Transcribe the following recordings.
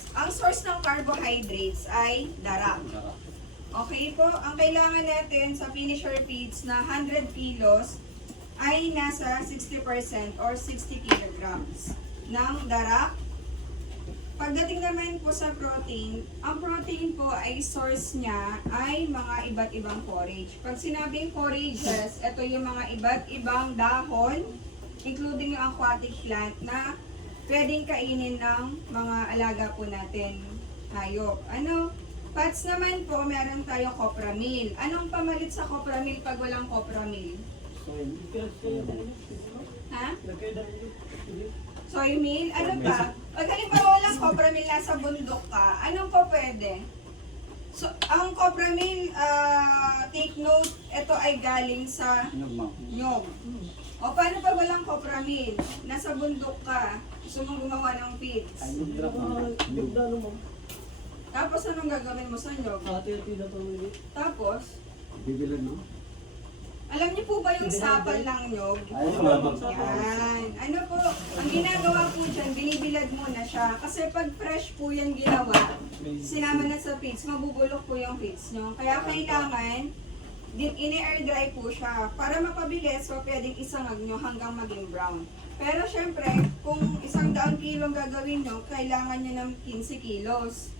minerals. Ang source ng carbohydrates ay darak. Okay po, ang kailangan natin sa finisher feeds na 100 kilos ay nasa 60% or 60 kilograms ng darak. Pagdating naman po sa protein, ang protein po ay source niya ay mga iba't ibang forage. Pag sinabing forages, ito yung mga iba't ibang dahon, including yung aquatic plant na pwedeng kainin ng mga alaga po natin, hayop. Fats naman po, meron tayong copra meal. Anong pamalit sa copra meal pag walang copra meal? Ha? Soy meal? Ano pa? Pag halimbawa walang copra meal, nasa bundok ka, anong pa pwede? So, ang copra meal, take note, ito ay galing sa nyog. O paano pag walang copra meal? Nasa bundok ka, gusto mong gumawa ng feeds. Tapos anong gagawin mo sa nyog? Tapos, Bibilan mo? alam niyo po ba yung sapal ng nyog? Yan. Ano po, ang ginagawa po dyan, binibilad muna siya. Kasi pag fresh po yan ginawa, sinama na sa feeds, mabubulok po yung feeds nyo. Kaya kailangan, ini-air dry po siya. Para mapabilis, so pwedeng isangag nyo hanggang maging brown. Pero syempre, kung 100 kilong gagawin nyo, kailangan nyo ng 15 kilos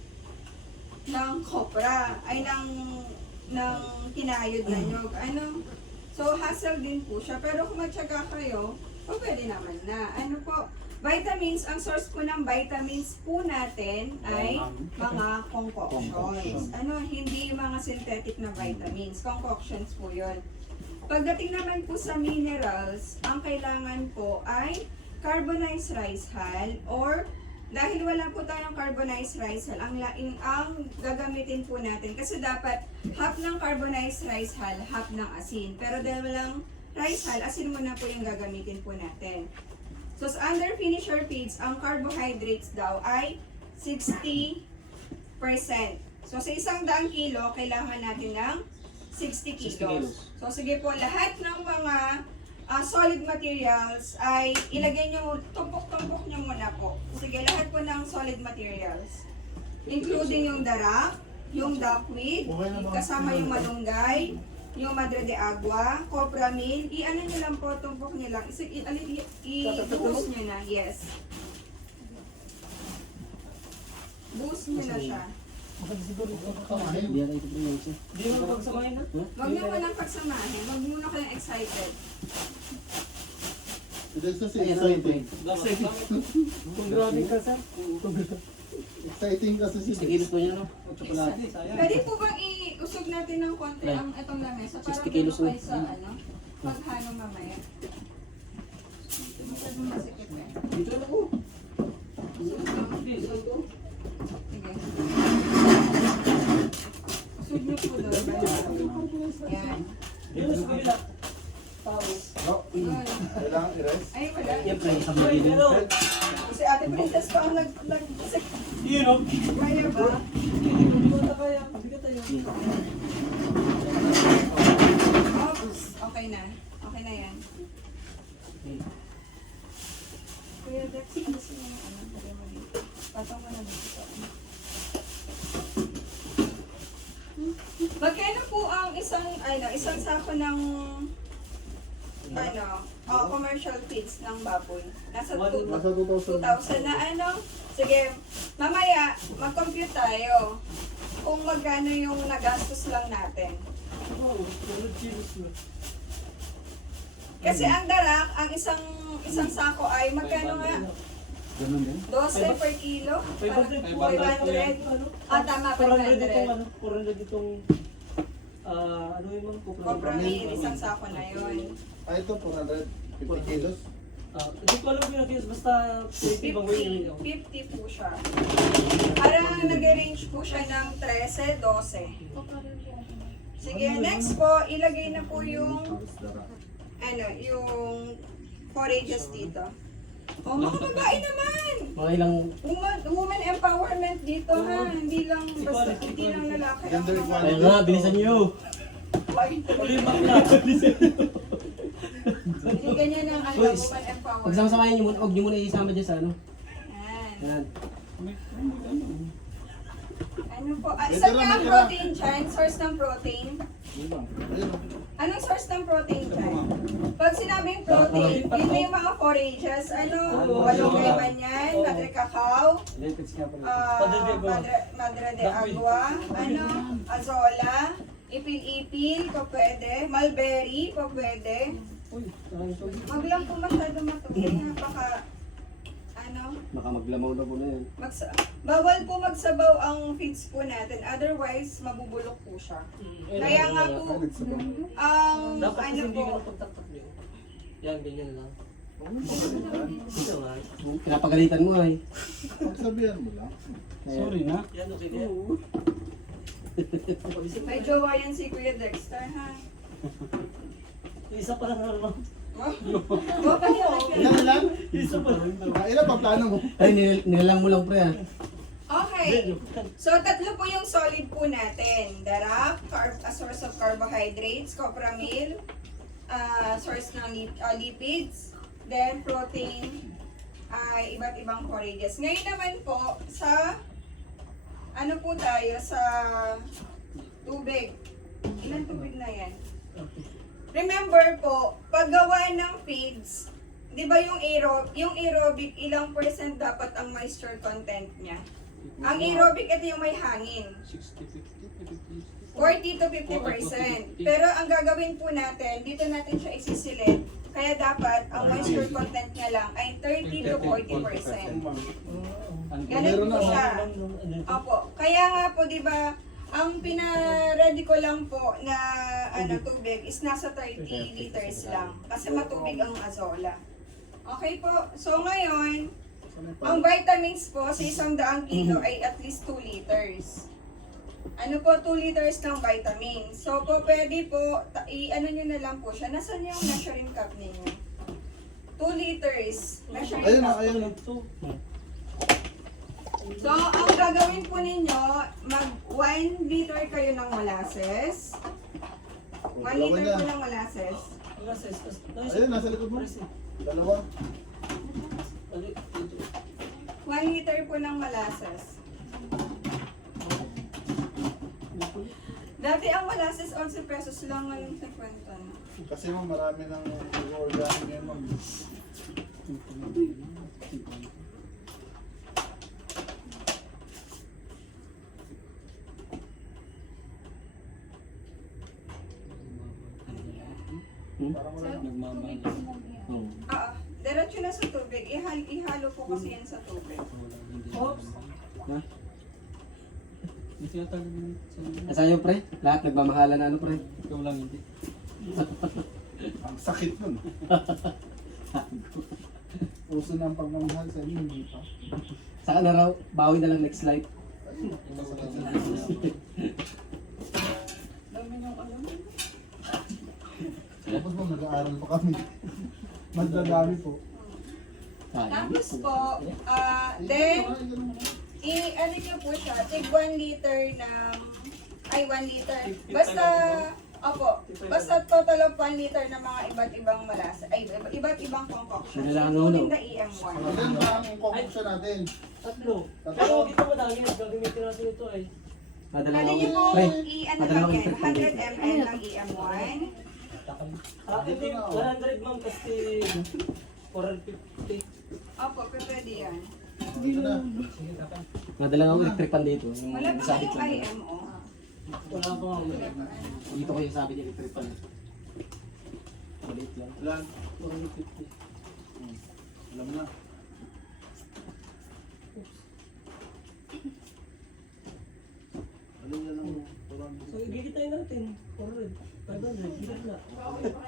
ng copra, ay ng kinayod na nyog. So, hassle din po siya. Pero kung matyaga kayo, pwede naman na. Vitamins, ang source po ng vitamins po natin ay mga concoctions. Hindi mga synthetic na vitamins. Concoctions po yun. Pagdating naman po sa minerals, ang kailangan po ay carbonized rice hull or dahil wala po tayong carbonized rice hull, ang gagamitin po natin, kasi dapat half ng carbonized rice hull, half ng asin. Pero dahil walang rice hull, asin muna po yung gagamitin po natin. So, sa under finisher feeds, ang carbohydrates daw ay 60%. So, sa 100 kilo, kailangan natin ng 60 kilos. So, sige po, lahat ng mga solid materials ay ilagay nyo, tumpok-tumpok nyo muna po. Sige, lahat po ng solid materials. Including yung darak, yung duckweed, kasama yung malunggay, yung madre de agua, copra meal, i-ano nyo lang po, tumpok nyo lang. I-boost nyo na, yes. Boost nyo na siya. Hindi na ito promotion. Hindi mo pagsamahin na? Huwag nyo munang pagsamahin, huwag muna kayong excited. Ito kasi exciting. Kung grabe ka, sir. Exciting kasi si 60 kilos po niya, no? Chocolate. Pwede po bang iusog natin ng konti ang itong lamesa para 60 kilos kayo sa paghalo mamaya? Masyadong masikip eh. Dito na po. Sige. Usog niyo po doon. Yan. Dito sa kabila. Tapos. Kailangan i-rest. Ay, wala. Siyempre, sa mga dito. Si Ate Princess pa ang nag-sik. Yun o. Kaya ba? Punta kaya. Bigat tayo. Oops. Okay na. Okay na yan. Kuya Dex, gusto mo yung lagay mo dito. Patong mo na dito sa Magkano po ang isang sako ng commercial feeds ng baboy? Nasa Nasa 2,000. 2,000 na Sige, mamaya mag-compute tayo kung magkano yung nagastos lang natin. Wow, 100 kilos na. Kasi ang darak, ang isang sako ay magkano nga? Ganun din. 12 per kilo? 500. 500. Tama, 500. 400 itong ano yung mga Copra meal, isang sako na yun. Ito 450 kilos. Hindi ko alam yung kilos, basta 50 bang way yun. 50 po siya. Parang nag-range po siya ng 13, 12. Sige, next po, ilagay na po yung yung forages dito. Oh, mga babae naman! Mga ilang... Woman empowerment dito ha, hindi lang basta, hindi lang lalaki ang Gender mga... Ayun nga, bilisan niyo. Ay, Limak na. hindi ganyan ang Uy, woman empowerment. Pagsama-samahin niyo muna, huwag niyo muna isama dyan sa ano. Yan. Yan. Ano po? Ah, May saan tira, nga ang may tira. protein dyan? Source ng protein? Ayun. Anong source ng protein dyan? Pag sinabing protein, yun na yung mga forages. Ano? Malunggay yan, madre cacao, Electric nga pala. madre de agua, ano? Azola, ipil-ipil, pa pwede. Mulberry, pa pwede. Uy, maraming tubig. Wag lang po masyado matubig. Baka, ano? Baka maglamaw na po na yan. Bawal po magsabaw ang feeds po natin. Otherwise, mabubulok po siya. Kaya nga po, ang Dapat kasi ano hindi po, ko pagtaktak niyo. Yan, ganyan lang. Ito nga. Pinapagalitan mo ay. Pagsabihan mo lang. Sorry na. Yan, okay na yan. may jowa yan si Kuya Dexter, ha? Isa pa lang naman. Okay, Ilan? Isa pa lang. Ilan pa plano mo? Ay, nilalang mo lang pre ah. Okay. So, tatlo po yung solid po natin. Darap, a source of carbohydrates, copra meal, source ng lipids, then protein, iba't ibang forages. Ngayon naman po, sa ano po tayo, sa tubig. Ilan tubig na yan? Remember po, paggawa ng feeds, di ba yung aerobic, ilang percent dapat ang moisture content niya? Ang aerobic, ito yung may hangin. 40 to 50%. Pero ang gagawin po natin, dito natin siya isisilid. Kaya dapat, ang moisture content niya lang ay 30 to 40%. Ganun po siya. Opo. Kaya nga po, di ba, ang pina-ready ko lang po na tubig is nasa 30 liters lang. Kasi matubig ang azola. Okay po. So ngayon, ang vitamins po sa 100 kilo ay at least 2 liters. Ano po, 2 liters ng vitamins. So po, pwede po, i-ano nyo na lang po siya. Nasaan yung measuring cup ninyo? 2 liters. Measuring Ayun na, cup. ayun na. So, ang gagawin po ninyo, mag 1 liter kayo ng molasses. 1 liter po ng molasses. Ayun, nasa likod mo. Dalawa. 1 liter po ng molasses. Dati ang molasses 11 pesos lang ngayon sa kwenta na. Kasi mo marami ng organic ngayon, ma'am. Parang wala na. Diretso na sa tubig. Ihalo po kasi yan sa tubig. Oops. Ha? Nasaan yung pre? Lahat nagmamahala na ano pre? Ikaw lang hindi. Ang sakit nun. Uso na ang pagmamahal sa inyo, hindi pa. Saka na raw, bawi na lang next life. Ayun, masakit sa Dami niyong alam. Tapos mo, nag-aaral pa kami. Madadami po. Tapos po, then, ano nyo po siya, tig 1 liter ng, 1 liter. Basta, basta total of 1 liter ng mga iba't ibang malasa, iba't ibang concoction. Sila lang Including ano, the EM1. Ilan ba ang concoction natin? Tatlo. Pero dito madami. Gagamitin natin ito ay. Madala Pwede ako. nyo po, Pre, ano madala lang ako yan, electric 100 tubig. ml ng EM1. Hindi, 100 ma'am kasi 450. Opo, pwede yan. Ito na. Madala ako electric pan dito. Yung Wala pa sabit kayong lang. IMO. Wala pa nga ulit. Dito ko yung sabi niya electric pan. Maliit lang. Ilan? 450. Alam na. Ano yan ang parang... So, igigitayin natin. 400. 500. Gigit na.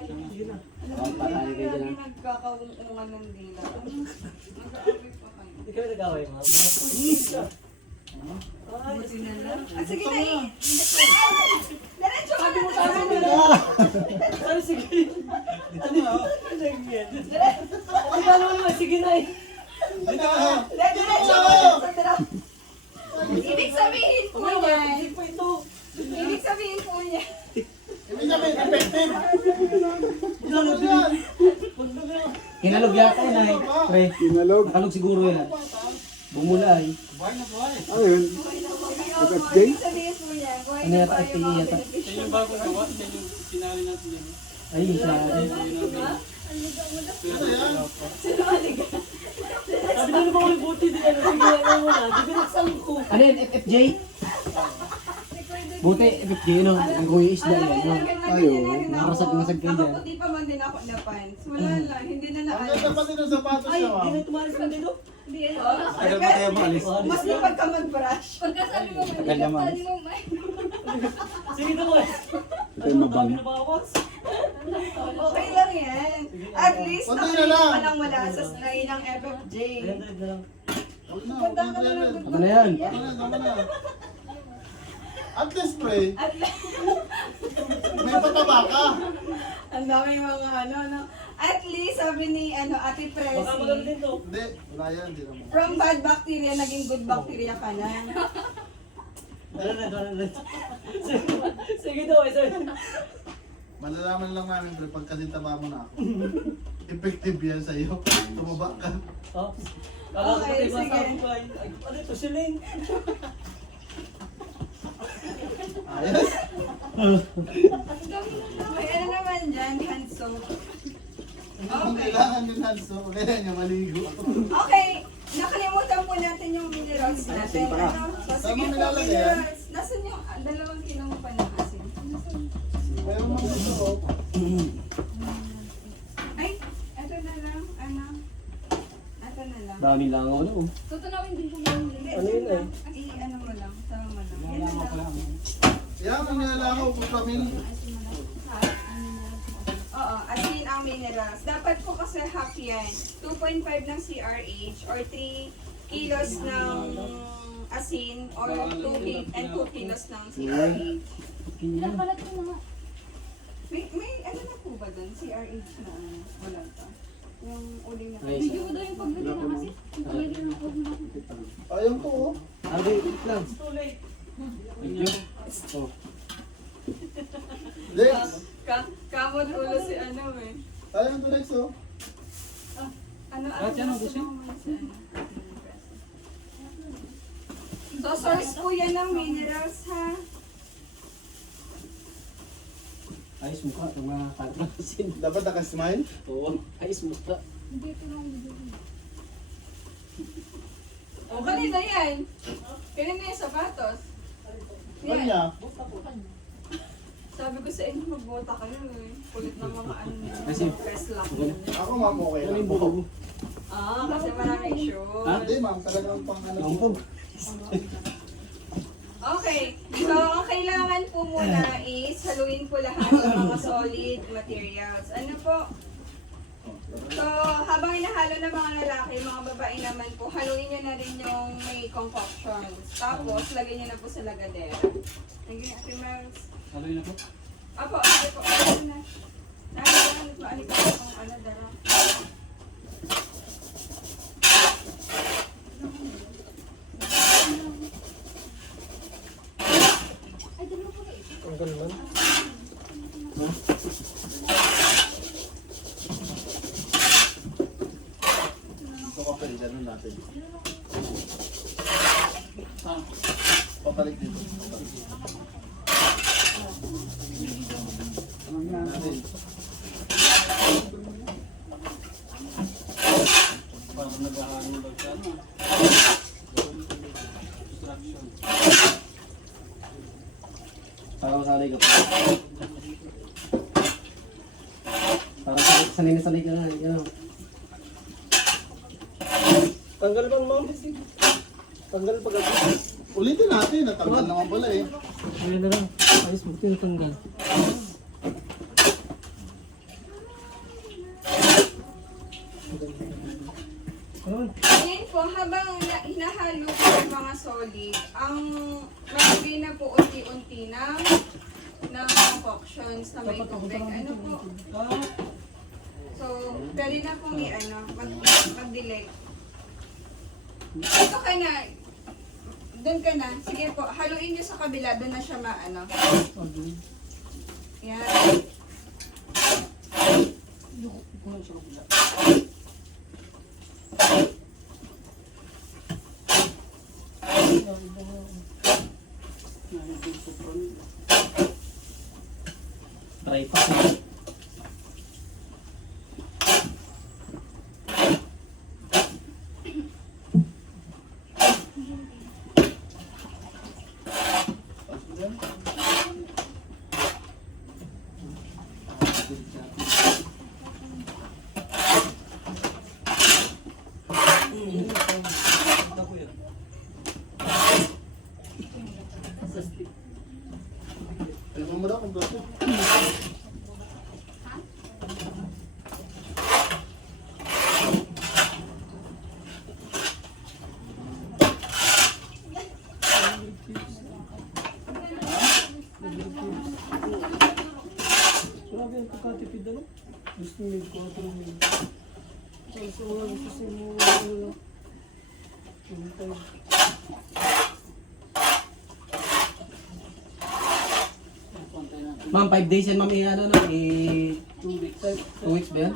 Sige na. Alam mo, lagi nagkakaungan ng dila. Nag-aaway pa kayo. Hindi kami nag-away, ma'am. Ay, Sige na eh. Diretso ka na. Ay, sige. Sige na. Sige na eh. Diretso ka na. Ibig sabihin po niyan. Hindi pa ito. Ibig sabihin po niyan. Ibig sabihin, effective! Maglalog yan. Maglalog yan. Hinalog yata yun ay. Pre, Pinalog. nakalog siguro yan. Bumula ay. Ano yun? FFJ? Sabihin po niya, buhay Ano na yata, po yung mga FPE yata? beneficiary. Yan yung bagong gawa, yan yung sinali natin yan. Ay, siya. Sabi ko naman may buti din. Ano, sige, ano mo na. Di binaksan ko. Ano yun, FFJ? Buti, FFJ, no? Ang kuya isda yan, no? Nasag-nasag kayo dyan. Nakaputi pa man din ako na pants. Wala lang, hindi na Ang ganda naalis. pati ng sapatos Ay, niya, di ma'am. na tumalis na dito. Tagal pa tayo maalis. Mas lipag ka mag-brush. Pagkasabi mo, may Tagal naman. sabi mo, may. Sige na boy. Ito yung mabang. Nabawas. Okay lang yan. At least, Konti na nakalimutan lang. ka ng wala sa slay ng FFJ. Ayan, na lang. Huwag na, Ganda huwag ka na na yan. ng Ano na yan? Tama na, tama na. At least, pre, At may pataba ka. ang daming mga ano. At least, sabi ni Ate Baka maganda Presi, din to. Hindi, wala yan, hindi naman. from bad bacteria, naging good bacteria ka na. Sige daw, sige. Malalaman lang namin, pre, pag kasi taba mo na ako. Effective yan sa'yo. Tumaba ka. Oh. Okay, sige. Ano ito, siling? Ayos. May ano naman dyan, hand soap. Kung Okay. kailangan yung hands, so kailangan niya maligo. Okay, nakalimutan po natin yung minerals natin. Ano? So, sige Tama, po, nilalagay yan. minerals. Nasaan yung dalawang kilong pa ng asin? Meron mga gusto. Ay, eto na lang. Eto na lang. Daming langaw, no? Tutunawin din po mo yung Hindi, Ano yun eh? ano mo lang, sama mo lang. Yan na lang. Yan ang nilalakaw ko kami. Oo, asin ang minerals. Dapat po kasi half yan. 2.5 ng CRH or 3 kilos ng asin or 2 kilos ng CRH. Pinakalat ko na nga. May ano na po ba doon? CRH na ano? Wala pa. Yung uling na. Ay, Video ko daw yung pagbili na kasi. Pwede na ako na. Ayun ko, oh. Sabi, wait lang. Too late. Medyo. Oh. Lex. Kamot ulo si ano eh. Ayun to, Lex, oh. Ano Kahit yan ang gusto. So source po yan ng minerals ha. Ayos mo ka, itong mga kalasin. Dapat nakasmile. Oo, ayos mo ka. Hindi ko lang video ko. O kanina yan. Kanina yung sapatos. Ano Yan. niya? Sabi ko sa inyo magbota kayo eh. Kulit ng mga ano nyo. Kasi- Press lock. Ako, ma'am, okay Ano lang. yung buko mo? Ah, kasi maraming show. Hindi, ma'am, talagang pang ano. Lampog. Okay, so ang kailangan po muna is haluin po lahat ng mga solid materials. Ano po? So, habang inahalo ng mga lalaki, mga babae naman po, haluin nyo na rin yung may concoctions. Tapos, lagyan nyo na po sa lagadera. Lagyan natin, Mels. Haluin na po. Apo, ano po? Ano na? Ano po? Ano po? Ano dara? Ay, dalawa po kayo. Ang ganun. Ito ka pa rin, ganun natin. Ah, Papalik dito. Papalik. Natin. parang naghahalo lang siya. Ano? Construction. Parang sanay ka pa. Parang sanay na sanay ka na. Yan o. Tanggal bang ma'am? Tanggal pag Ulitin natin, natanggal naman pala eh. Ayan na lang. Ayos mo, tinatanggal. Ngayon po, habang hinahalo po yung mga solid, ang magbigay na po unti-unti ng concoctions na may tubig. Ano po? So, pwede na pong mag-delay. Ito ka na. Doon ka na. Sige po, haluin nyo sa kabila. Doon na siya maano. Yan. Try pa ko. Alam mo daw kung gusto. Grabe ang pagkatipid ano? Gusto mo yung 4 mil. Gusto mo ano? Ma'am, 5 days yan, ma'am, ano, 2 weeks. 2 weeks ba yan?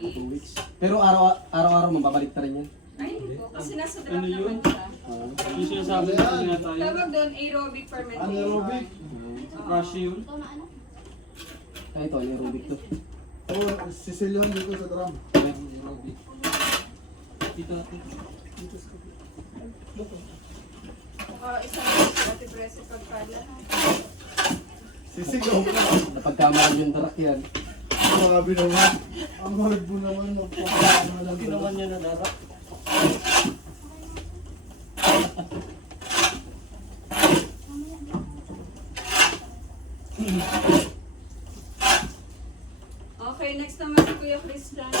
2 weeks. Pero araw-araw mababalik na rin yan. Ay, hindi po. Kasi nasa Ano drop yun? naman siya. Yung sinasabi ko nga tayo. Tawag doon aerobic fermentation. Anaerobic? Crush yun. Ito na ano? Ay, ito, aerobic to. Oo, sisilyon dito sa drum. Aerobic. Dito, dito sa Isang dati presi pagkala. Sisigaw ka. napagkamaran yung darak yan. Grabe naman. Ang hard mo naman. Magpapakama lang. Ginawa niya na darak. Okay, next naman si Kuya Christian.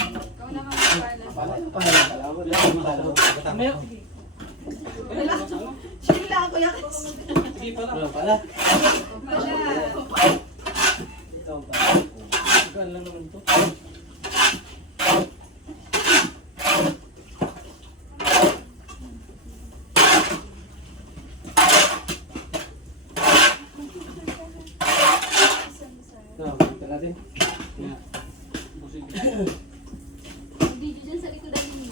Ikaw naman pala. Mamaya. Wala. Sheila, Kuya Christian. Sige pala. Pala. Wala. Ikaw ba? Ikaw lang naman to. Ito natin. Busig. Video dyan sa likod natin.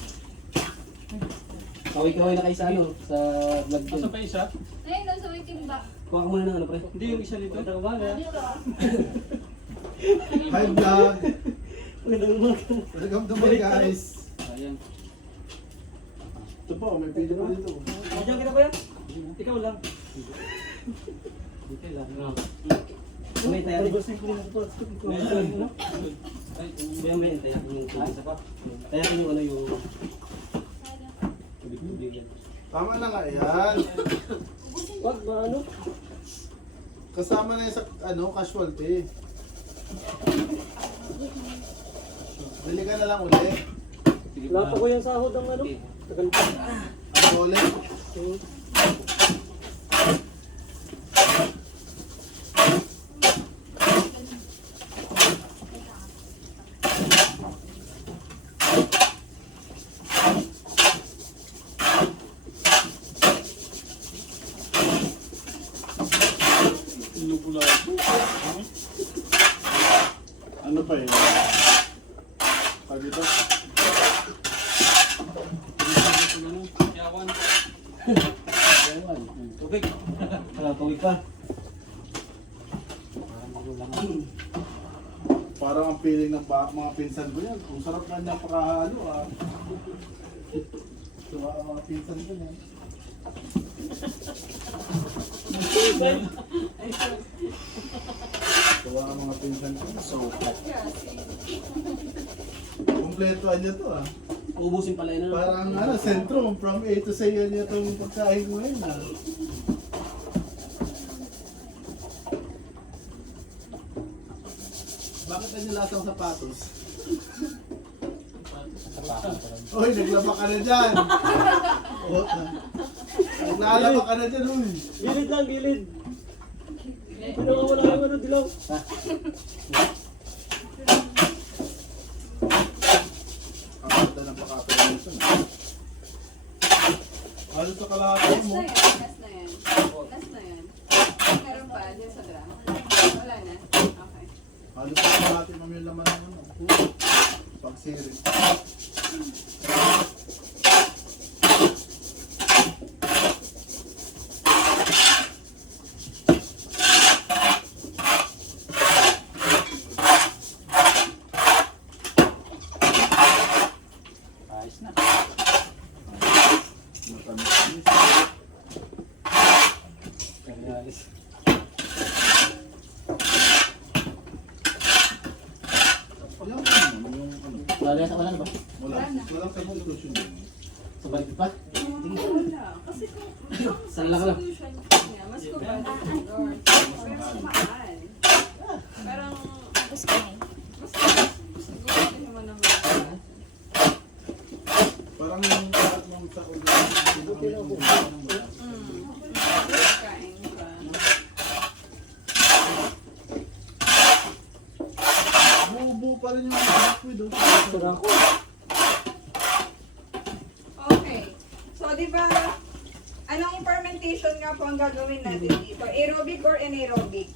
Kaway-kaway na kayo sa ano, sa vlog Asa dyan. pa isa? Ayun, nasa may timba. Kuha ka muna ng ano, pre. Hindi yung isa dito. Magandang umaga. Hi vlog. Magandang umaga. Welcome to my guys. Ayan. Ito po, may video po dito. Diyan kita kuya? Ikaw lang. Dito lang. May tayo. Pagbasin ko na po. Ay, May tayo yung isa pa. Tayo yung ano yung tubig-tubig yan. Tama na nga yan. Wag ba ano? Kasama na yan sa casualty. Bili ka na lang uli. Wala pa ko yung sahod ng ano? Tagal pa. Ang ulit. inubula. Ano pa yun? Pag ito? Yawan. Ewan. Tubig. Wala, tubig pa. Parang ang feeling ng mga pinsan ko yan. Kung sarap man niyang pakahalo ah. Tuwa ang mga pinsan ko yan. Tuwa ang mga pinsan ko. So, kumpletuan niya to ah. Uubusin pala yun. Parang sentro, from A to Z yan itong pagkain mo yun ah. Bakit ganyan lasang sapatos? Uy, naglaba ka na dyan! Naglalaba ka na dyan, uy! Gilid lang, gilid. Pinawawala yung ano, dilaw. Ang ganda ng pagkakaroon. Halos sa kalahati Last mo. na yan. Last na yan. Last na yan. Meron pa dyan sa drum. Wala na. Okay. Halos sa kalahati mo yung laman ng ano. Pagsirin. Wala naman yung ano. Wala na ba? Walang substitution yun. Sa balik pa? Wala. Kasi kung Saan lang ka lang? solution niya, mas competitor. Pero mas mahal. Parang, Tapos kain. mas siguro din naman naman. Parang yung lahat ng sa Kain ka. buo pa rin yung liquid. Okay. So, di ba, anong fermentation nga po ang gagawin natin dito? Aerobic or anaerobic?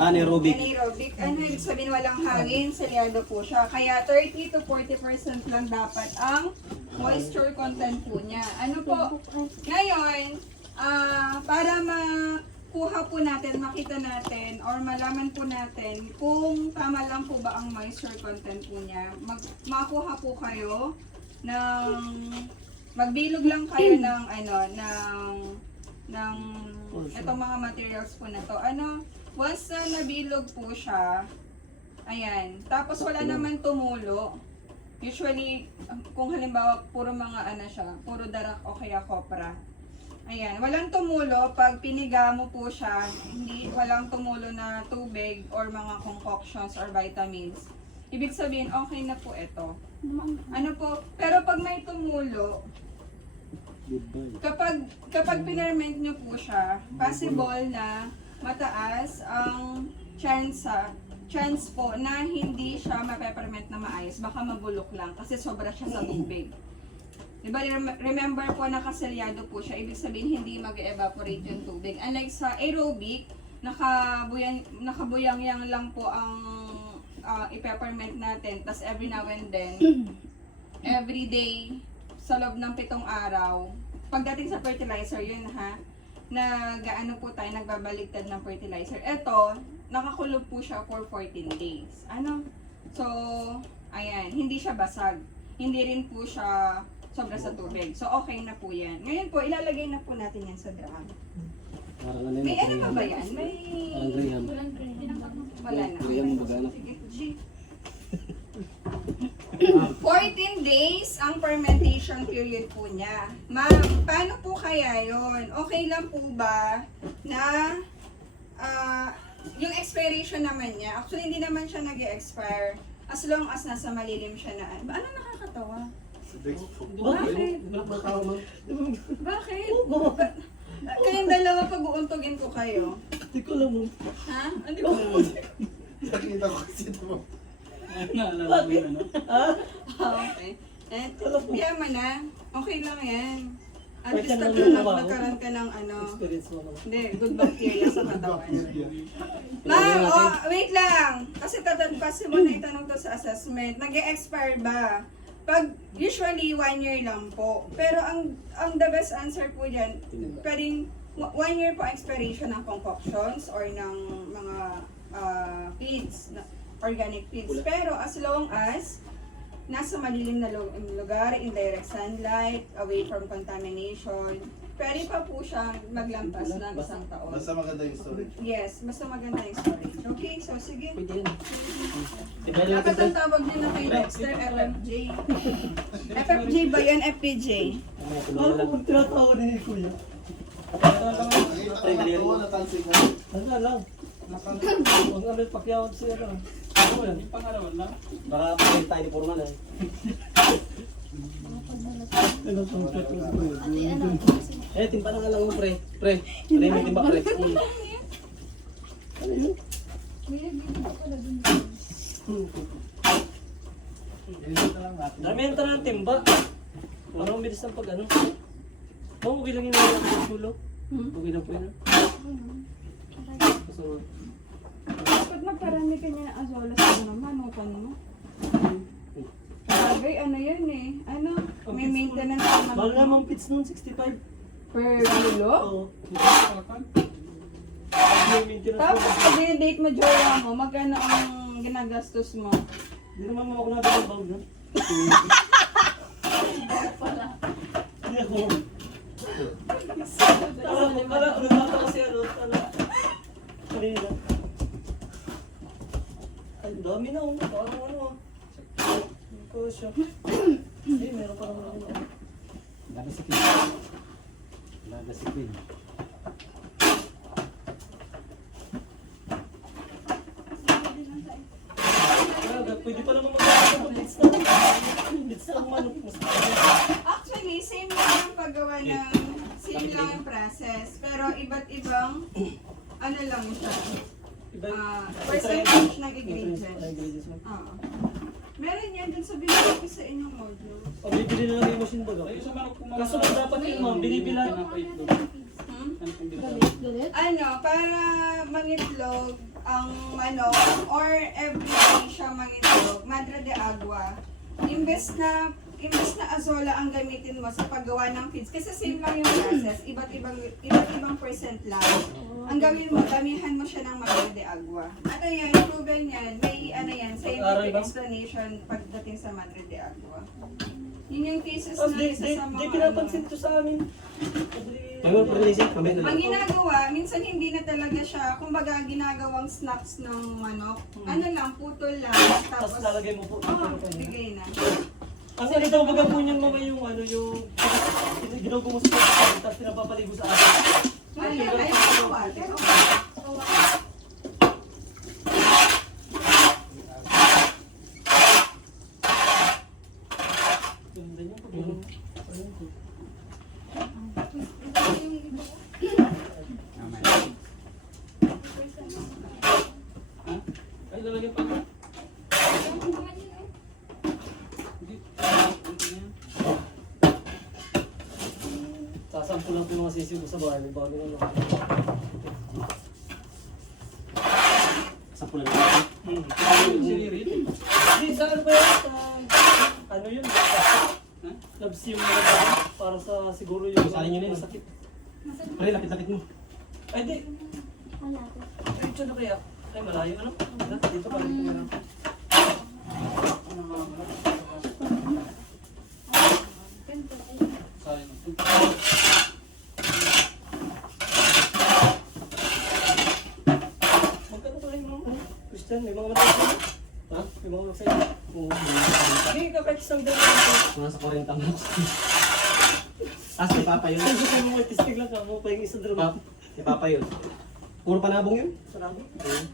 Anaerobic. Anaerobic. Ano ibig sabihin walang hangin? Selyado po siya. Kaya 30 to 40% lang dapat ang moisture content po niya. Ano po? Ngayon, para makuha po natin, makita natin, or malaman po natin kung tama lang po ba ang moisture content po niya, makuha po kayo ng magbilog lang kayo ng ng itong mga materials po na to. Once na nabilog po siya, ayan, tapos wala naman tumulo. Usually, kung halimbawa puro mga siya, puro darak o kaya kopra. Ayan, walang tumulo pag piniga mo po siya, walang tumulo na tubig or mga concoctions or vitamins. Ibig sabihin, okay na po ito. Pero pag may tumulo, kapag pinerment nyo po siya, possible na mataas ang chance po na hindi siya mapeperment na maayos. Baka mabulok lang kasi sobra siya sa tubig. Diba, remember po nakaselyado po siya, ibig sabihin hindi mag-evaporate yung tubig. Unlike sa aerobic, nakabuyang-yang lang po ang i-peppermint natin. Tas every now and then, every day, sa loob ng 7 araw, pagdating sa fertilizer yun nagbabaliktad ng fertilizer. Ito, nakakulog po siya for 14 days. So, ayan, hindi siya basag. Hindi rin po siya sobra sa tubig. So, okay na po yan. Ngayon po, ilalagay na po natin yan sa drum. Parang ano May yun? ano pa ba yan? May... Parang graham. Wala na. Graham ba gano'n? Sige, G. 14 days ang fermentation period po niya. Ma'am, paano po kaya yon? Okay lang po ba na yung expiration naman niya, actually hindi naman siya nag-expire as long as nasa malilim siya na. Ano nakakatawa? Bakit? Bakit? Kayong dalawa pag-uuntugin ko kayo. Hindi ko alam mo. Ha? Hindi ko. Nakita ko kasi ito. Naalala ko yun, ano? Okay. Yaman na. Okay lang yan. At Pwede least naman ba ako? nagkaroon ka ng Experience mo naman. hindi, good bacteria sa katawan. Ma'am, wait lang. Kasi kasi mo na itanong to sa assessment. Nag-expire ba? Usually 1 year lang po. Pero ang the best answer po dyan, pwedeng 1 year po expiration ng concoctions or ng mga feeds, organic feeds. Pero as long as nasa malilim na lugar, in direct sunlight, away from contamination, pwede pa po siya maglampas ng 1 taon. Basta maganda yung storage. Yes, basta maganda yung storage. Okay, so sige. Pwede yan. Dapat ang tawag niyo na kay Dexter, FFJ. FFJ ba yan? FPJ? Ano kung tinatawa ni Kuya? Nakita ko natuwa, natansin ko. Ano lang? Huwag nga may pakyawag siya lang. Ano yan? Yung pangalawan lang? Baka pwede tayo ni Purman eh. Ano pang tatlo ko Eh, timpa na nga lang mo, pre. Pre, mo timba, pre. Ano yun? Damihan ta ng timba. Parang bilis ng pag ano. Okay lang yung mga sulo. Okay lang po yun. So, Dapat magparami ka niya ng azolas ko naman, open mo. Bagay, ano yan eh. May maintenance naman. mahal naman pits noon, 65. Per kilo? Oo. Kakan? May maintenance Tapos naman. pag date mo, jowa mo, magkano ang ginagastos mo? Hindi naman ako natin ang bawal na. Hindi ako. Nagtata kasi ano, kanina. Ay, ang dami na, parang ano ah. Hindi ko siya. Hindi, meron pa naman ano. Laga si Queen. Laga si Queen. Kaya, pwede pa naman magkakaroon ng bits na. Bits na ang manok mo. Actually, same lang yung paggawa ng, same lang yung process. Pero iba't ibang, ano lang siya, percentage ng ingredients. Oo. Meron yan dun sa binigay ko sa inyong module. O, bibili na lang yung machine baga. Ay, sa manok kung Kaso kung dapat yun, ma'am, binibilan. Hmm? Ano kung bibili? Galit? Ano, para mangitlog ang manok or everyday siya mangitlog, Madre de Agua. Imbes na azola ang gamitin mo sa paggawa ng feeds kasi same lang yung process, iba't ibang percent lang. Ang gawin mo, damihan mo siya ng Madre de Agua. At ayan, proven yan. May ano yan, scientific explanation pagdating sa Madre de Agua. Yun yung cases Tapos na isa sa mga di pinapansin ito sa amin. Ayun, pag-release yan. Mamaya na Ang lang. ginagawa, minsan hindi na talaga siya, kumbaga ginagawang snacks ng manok. Ano lang, putol lang. Tapos Tapos, lalagay mo po. bigay na. Ang ano daw baga po niyan mga yung ano yung ginagawa mo sa pagkakas tapos pinapapaligo sa akin. Ay, water. Ganda niya pag ano. Ay, lalagyan pa niya. Sasampo lang po yung mga sisiw ko sa bahay. May bago na lang. Sa pula na. Sinirit. Hindi, sa ano ba yan? Sa ano yun? Labs yung mga bago. Para sa siguro yung Salin yun yun. masakit. Pre, lapit-lapit mo. Ay, di. Malapit. Ay, ito na kaya? Ay, malayo ano? Dito pa rin ito na. Sayang. Magkano pa rin mga Christian? May mga matay sa'yo? Ha? May mga matay sa'yo? Oo. Hindi, kahit isang dalawa. Mga sa 40 mo. May papa yun. Ay, gusto mo mag-testing lang ka mo pa yung isang dalawa. May papa yun. Puro panabong yun. Sarami. Ayun.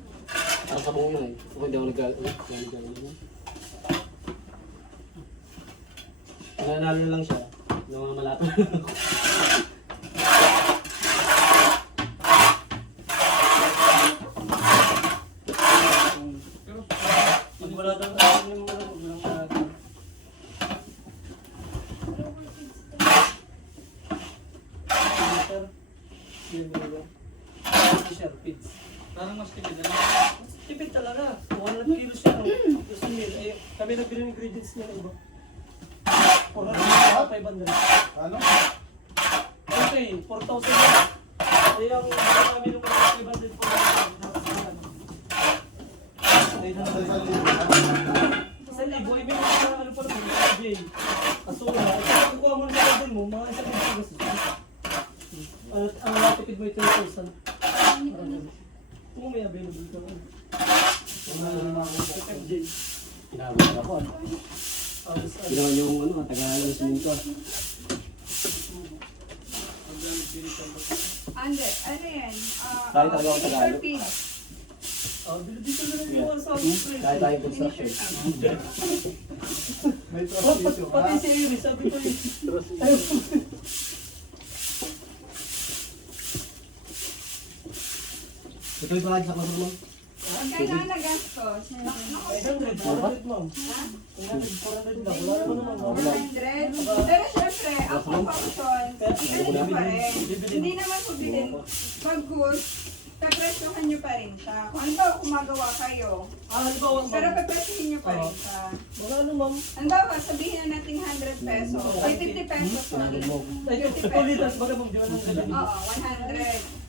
Parang sabong yun eh. Ako hindi ako nag-gagawin. Nanalo lang siya. Ng mga malato. Pero, Pag wala daw yung mga feeds. parang mas tipid na. Tipid talaga. 100 kilos siya. Gusto nyo. Eh, kami nagbili ng ingredients niya na iba. 400, 500. Ano? Okay, 4,000 yan. Eh, ang kami nung 500 po. Sa libo, ay may mga ano pa naman, Jay. Asura. At kukuha mo na sa mo, mga isang libo kasi. Ang natipid mo ito 2,000. Kung may available ka mo. FJ. Pinabot ako. Ginawa niyo yung ano, taga-alas ko. Ande, ano yan? Dahil talaga ako Tagalog. feeds. Dito na lang yung mga sa akin. Kahit tayo construction. May trust issue ka? Pati si Iris, sabi ko yun. Ito yung palagi sa klasok mo. Magkano ang nagastos? 500, 400 ma'am. 400 lang. Wala naman naman. 100. Pero syempre, ang proportion, ganito pa rin. Hindi naman po bilhin. Pag-good, kapresyohan nyo pa rin siya. Kung ano ba, kumagawa kayo. Halimbawa Pero ma'am. papresyohin nyo pa rin siya. Wala ano ma'am. Halimbawa, sabihin na natin 100 pesos. Ay, 50 pesos, sorry. 2 liters, baga ma'am, di ba nang galang? Oo, 100.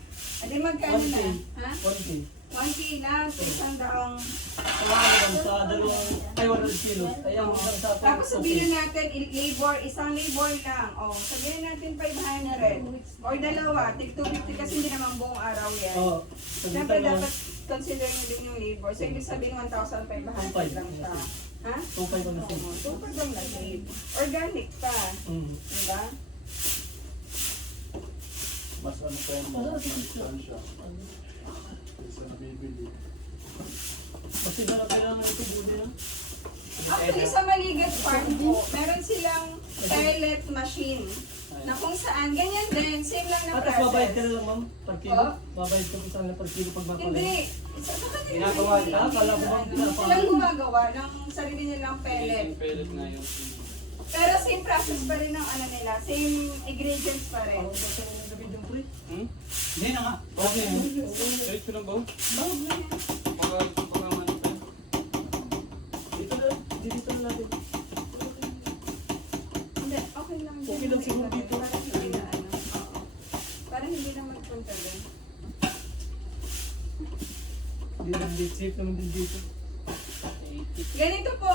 Adi magkano na? 1K. Ha? 1K. 1K lang, so 100. Sa dalawang, ay 100 kilos. Ay, ang isang sa Tapos sabihin natin, labor, isang labor lang. O, sabihin natin 500. Or dalawa, tig 250 kasi hindi naman buong araw yan. Oo. Siyempre dapat consider nyo din yung labor. So, ibig sabihin 1,500 lang siya. Ha? 2.5 ang nasa. Oo, 2 lang na-save. Organic pa. Diba? Mas ano pa yung mga siya. Kaysa nabibili. Kasi na kailangan ito budi na. Actually, sa Maligat Farm po, meron silang pellet machine. Na kung saan, ganyan din, same lang na Tapos babayad ka process. na lang ma'am, per kilo? Oh? Babayad ka isang na per kilo pag bakulay? Hindi. Sa kanila Ginagawa hindi. nila? Kala ko ba Silang gumagawa ng sarili nilang pellet. Yung pellet na yun. Pero same process pa rin ng ano nila, same ingredients pa rin. Ano ba sa mga gabi yung pre? Hindi na nga. Okay. Diretso lang ba? Pagka man pa. Dito na, dito na natin. Hindi, okay lang. din. Okay lang siguro dito. Parang hindi na ano. Oo. Parang hindi na magpunta din. Hindi naman dito, safe naman din dito. Ganito po,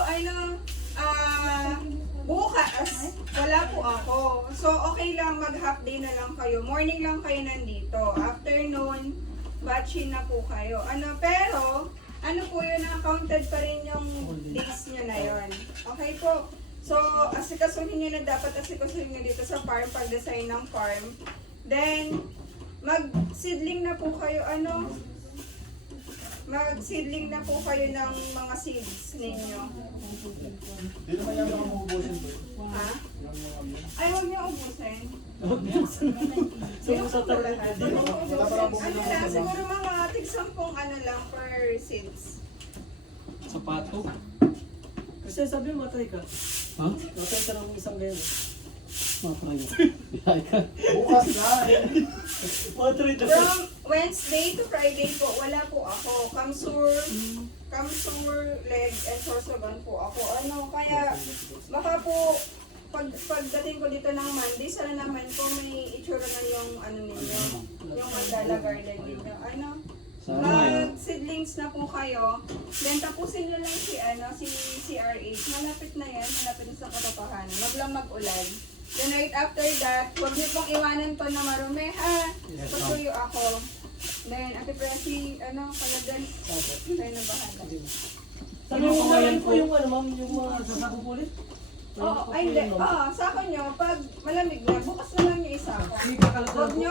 bukas, wala po ako. So, okay lang, mag-half day na lang kayo. Morning lang kayo nandito. Afternoon, batchin na po kayo. Pero, po yun, counted pa rin yung days nyo na yun. Okay po. So, asikasuhin nyo na dapat asikasuhin nyo dito sa farm, pag-design ng farm. Then, mag-seedling na po kayo, mag-seedling na po kayo ng mga seeds ninyo. Hindi naman yan ang umuubusin ba? Ha? Ay, huwag niyo ubusin. So, sa talaga, Huwag niyo ubusin. Ano lang, siguro mga tig-sampung lang per seeds. Sapato. kasi sabi mo, matay ka. Ha? Matay ka ng isang ganyan. Matry mo. Bihay ka. Bukas na eh. Matay ka. From Wednesday to Friday po, wala po ako. Kamsur, leg, and Sorsogon po ako. Kaya baka po, pagdating ko dito ng Monday, sana naman po may itsura na yung ninyo, yung Mandala Garden ninyo. Sana Mag-seedlings na po kayo. Then tapusin nyo lang si CRH. Malapit na yan, malapit na sa katotohanan. Wag lang mag-ulan. Then right after that, huwag niyo pong iwanan to na marumi ha. Pasuyo ako. Then, Ate Presi, palagan. Tayo na bahala. Sabi mo ngayon po yung ma'am, yung mga sasako po ulit? Oo, ay hindi. Sako nyo, pag malamig na, bukas na lang yung isa. Hindi ka kalagay Huwag nyo